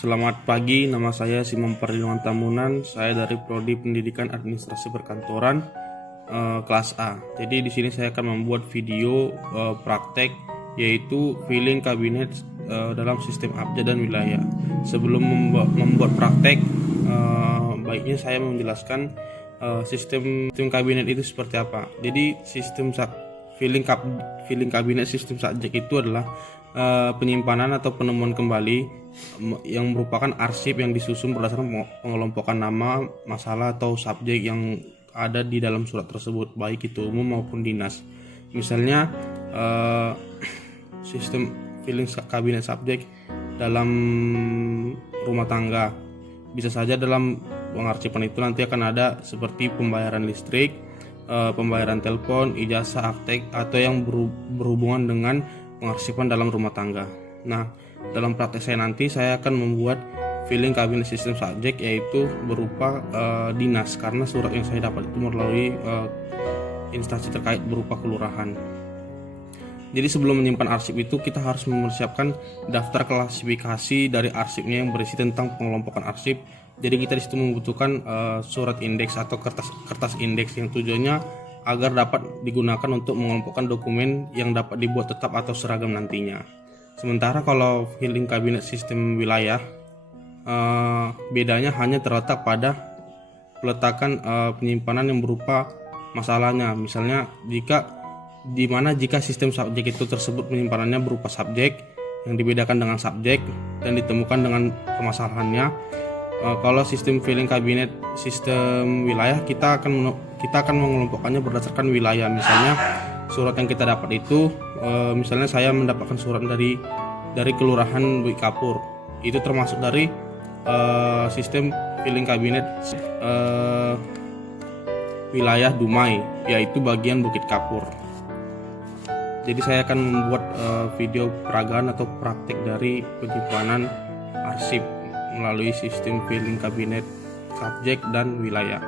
Selamat pagi, nama saya Simon Perlindungan Tamunan. Saya dari Prodi Pendidikan Administrasi Perkantoran kelas A. Jadi di sini saya akan membuat video praktek yaitu filling kabinet dalam sistem abjad dan wilayah. Sebelum membuat praktek, baiknya saya menjelaskan sistem kabinet itu seperti apa. Jadi filling kabinet sistem subjek itu adalah penyimpanan atau penemuan kembali yang merupakan arsip yang disusun berdasarkan pengelompokan nama, masalah atau subjek yang ada di dalam surat tersebut, baik itu umum maupun dinas. Misalnya sistem filling kabinet subjek dalam rumah tangga, bisa saja dalam pengarsipan itu nanti akan ada seperti pembayaran listrik, pembayaran telepon, ijazah, akte, atau yang berhubungan dengan pengarsipan dalam rumah tangga. Nah, dalam praktek saya nanti saya akan membuat filling kabinet sistem subjek yaitu berupa dinas, karena surat yang saya dapat itu melalui instansi terkait berupa kelurahan. Jadi sebelum menyimpan arsip itu kita harus mempersiapkan daftar klasifikasi dari arsipnya yang berisi tentang pengelompokan arsip. Jadi kita di situ membutuhkan surat indeks atau kertas indeks yang tujuannya agar dapat digunakan untuk mengelompokkan dokumen yang dapat dibuat tetap atau seragam nantinya. Sementara kalau filling kabinet sistem wilayah, bedanya hanya terletak pada peletakan penyimpanan yang berupa masalahnya. Misalnya jika sistem subjek itu tersebut penyimpanannya berupa subjek yang dibedakan dengan subjek dan ditemukan dengan permasalahannya. Kalau sistem filling kabinet sistem wilayah, kita akan mengelompokkannya berdasarkan wilayah. Misalnya surat yang kita dapat itu, misalnya saya mendapatkan surat dari kelurahan Wikapur, itu termasuk dari sistem filling kabinet wilayah Dumai, yaitu bagian Bukit Kapur. Jadi saya akan membuat video peragaan atau praktik dari penyimpanan arsip melalui sistem filling kabinet subjek dan wilayah.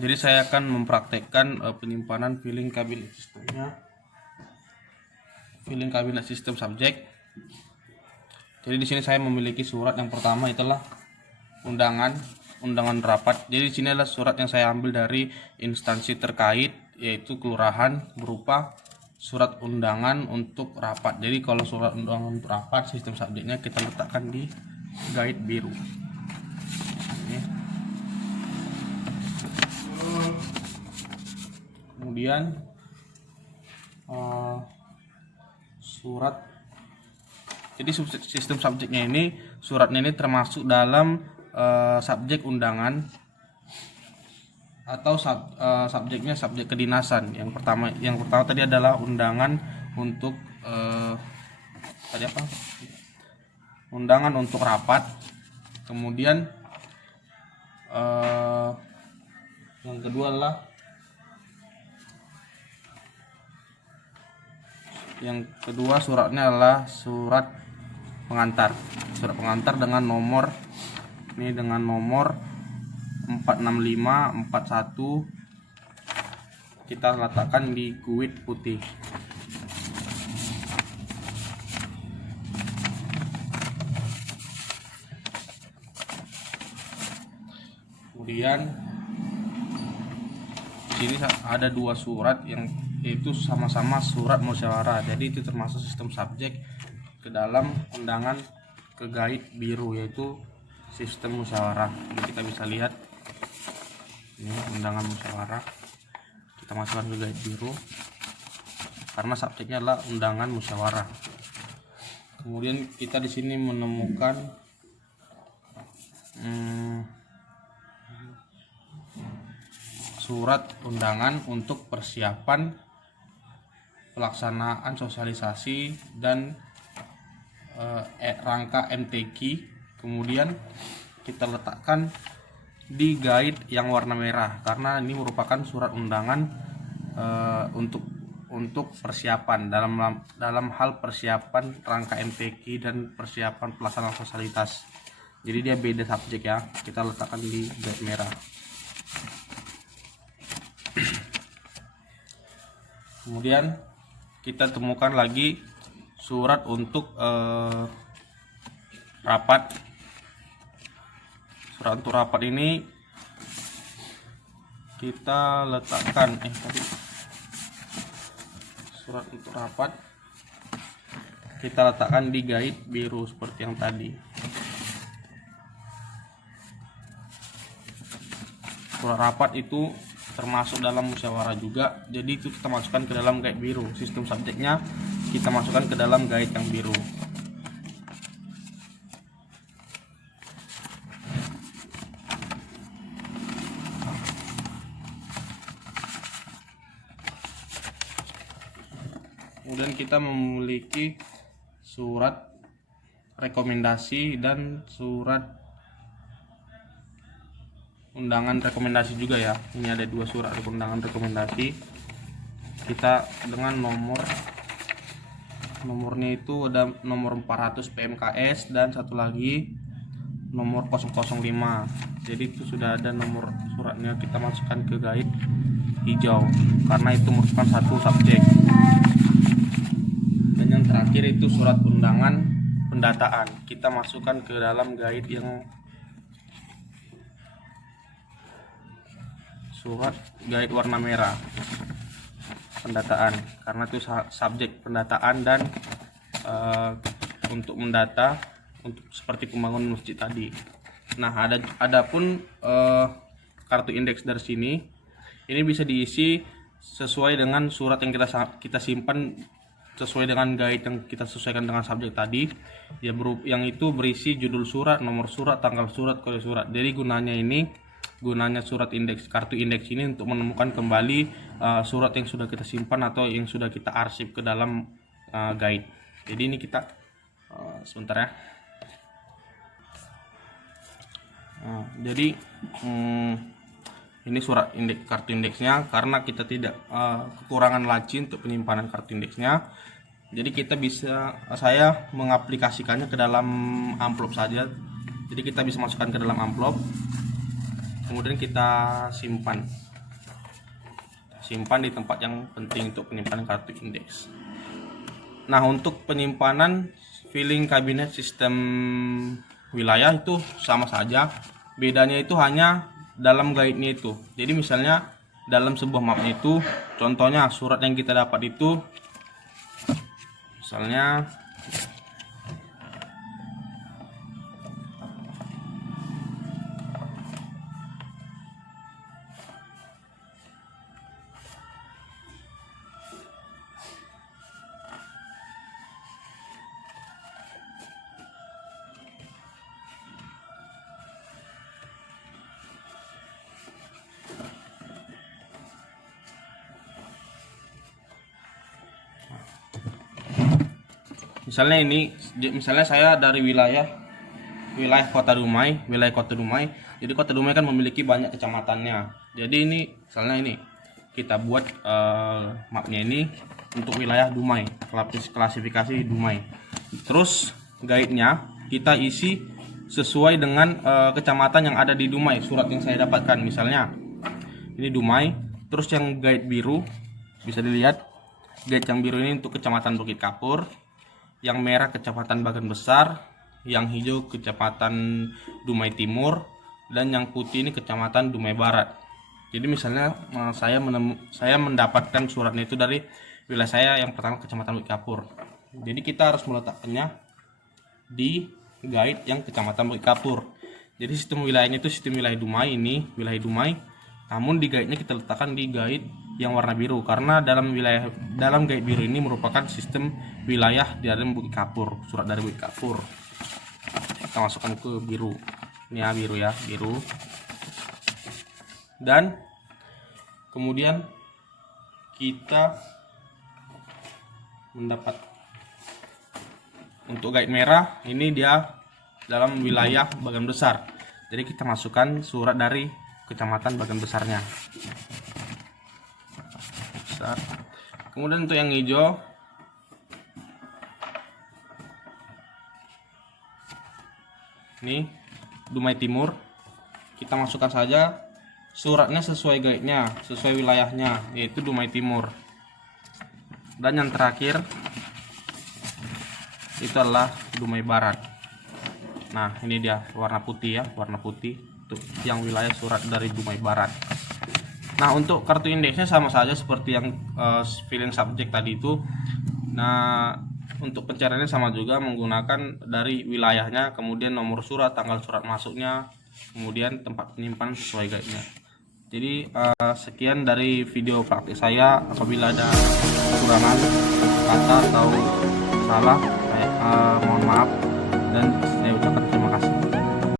Jadi saya akan mempraktekkan penyimpanan filling kabinet sistem subjek. Jadi di sini saya memiliki surat yang pertama itulah undangan rapat. Jadi di sini adalah surat yang saya ambil dari instansi terkait yaitu kelurahan berupa surat undangan untuk rapat. Jadi kalau surat undangan untuk rapat sistem subjeknya kita letakkan di guide biru. Kemudian surat. Jadi sistem subjeknya ini, suratnya ini termasuk dalam subjek undangan atau subjeknya subjek kedinasan. Yang pertama tadi adalah undangan untuk undangan untuk rapat. Kemudian yang kedua adalah suratnya adalah surat pengantar dengan nomor 46541, kita letakkan di guide putih. Kemudian di sini ada dua surat yang itu sama-sama surat musyawarah. Jadi itu termasuk sistem subjek ke dalam undangan ke guide biru, yaitu sistem musyawarah. Jadi kita bisa lihat ini undangan musyawarah, kita masukkan ke guide biru karena subjeknya adalah undangan musyawarah. Kemudian kita di sini menemukan surat undangan untuk persiapan pelaksanaan sosialisasi dan rangka MTQ. Kemudian kita letakkan di guide yang warna merah karena ini merupakan surat undangan untuk persiapan dalam hal persiapan rangka MTQ dan persiapan pelaksanaan sosialitas. Jadi dia beda subjek ya, kita letakkan di guide merah. Kemudian kita temukan lagi surat untuk rapat. Surat untuk rapat ini kita letakkan surat untuk rapat kita letakkan di guide biru seperti yang tadi. Surat rapat itu termasuk dalam musyawarah juga, jadi itu kita masukkan ke dalam guide biru. Sistem subjeknya kita masukkan ke dalam guide yang biru. Kemudian kita memiliki surat rekomendasi dan surat undangan rekomendasi juga ya. Ini ada 2 surat undangan rekomendasi. Kita dengan nomornya itu ada nomor 400 PMKS dan satu lagi nomor 005. Jadi itu sudah ada nomor suratnya, kita masukkan ke guide hijau karena itu merupakan satu subjek. Dan yang terakhir itu surat undangan pendataan, kita masukkan ke dalam guide yang surat guide warna merah pendataan, karena itu subjek pendataan dan untuk mendata untuk seperti pembangunan masjid tadi. Nah, adapun kartu indeks dari sini ini bisa diisi sesuai dengan surat yang kita simpan, sesuai dengan guide yang kita sesuaikan dengan subjek tadi ya, yang itu berisi judul surat, nomor surat, tanggal surat, kode surat. Jadi gunanya surat indeks, kartu indeks ini untuk menemukan kembali surat yang sudah kita simpan atau yang sudah kita arsip ke dalam guide. Jadi ini kita sebentar ya. Jadi ini surat indeks, kartu indeksnya, karena kita tidak kekurangan laci untuk penyimpanan kartu indeksnya. Jadi saya mengaplikasikannya ke dalam amplop saja. Jadi kita bisa masukkan ke dalam amplop, kemudian kita simpan di tempat yang penting untuk penyimpanan kartu indeks. Nah, untuk penyimpanan filing kabinet sistem wilayah itu sama saja, bedanya itu hanya dalam guide-nya itu. Jadi misalnya dalam sebuah mapnya itu, contohnya surat yang kita dapat itu misalnya misalnya saya dari wilayah Kota Dumai, Jadi Kota Dumai kan memiliki banyak kecamatannya. Jadi ini misalnya ini kita buat mapnya ini untuk wilayah Dumai, klasifikasi Dumai. Terus guide-nya kita isi sesuai dengan kecamatan yang ada di Dumai. Surat yang saya dapatkan misalnya ini Dumai, terus yang guide biru bisa dilihat, guide yang biru ini untuk kecamatan Bukit Kapur, yang merah kecamatan Bagan Besar, yang hijau kecamatan Dumai Timur, dan yang putih ini kecamatan Dumai Barat. Jadi misalnya saya mendapatkan suratnya itu dari wilayah saya yang pertama kecamatan Bukit Kapur. Jadi kita harus meletakkannya di guide yang kecamatan Bukit Kapur. Jadi sistem wilayahnya itu sistem wilayah Dumai, ini wilayah Dumai. Namun di guide-nya kita letakkan di guide yang warna biru, karena dalam guide biru ini merupakan sistem wilayah di dalam Bukit Kapur, surat dari Bukit Kapur. Kita masukkan ke biru. Ini ya, biru. Dan kemudian kita mendapat untuk guide merah, ini dia dalam wilayah Bagan Besar. Jadi kita masukkan surat dari kecamatan Bagan Besarnya. Kemudian untuk yang hijau, ini Dumai Timur, kita masukkan saja suratnya sesuai guide-nya, sesuai wilayahnya, yaitu Dumai Timur. Dan yang terakhir itu adalah Dumai Barat. Nah, ini dia warna putih ya, warna putih. untuk yang wilayah surat dari Dumai Barat. Nah, untuk kartu indeksnya sama saja seperti yang filing subjek tadi itu. Nah, untuk pencariannya sama juga, menggunakan dari wilayahnya, kemudian nomor surat, tanggal surat masuknya, kemudian tempat penyimpanan sesuai guide-nya. Jadi sekian dari video praktik saya. Apabila ada kekurangan kata atau salah, saya mohon maaf dan saya ucapkan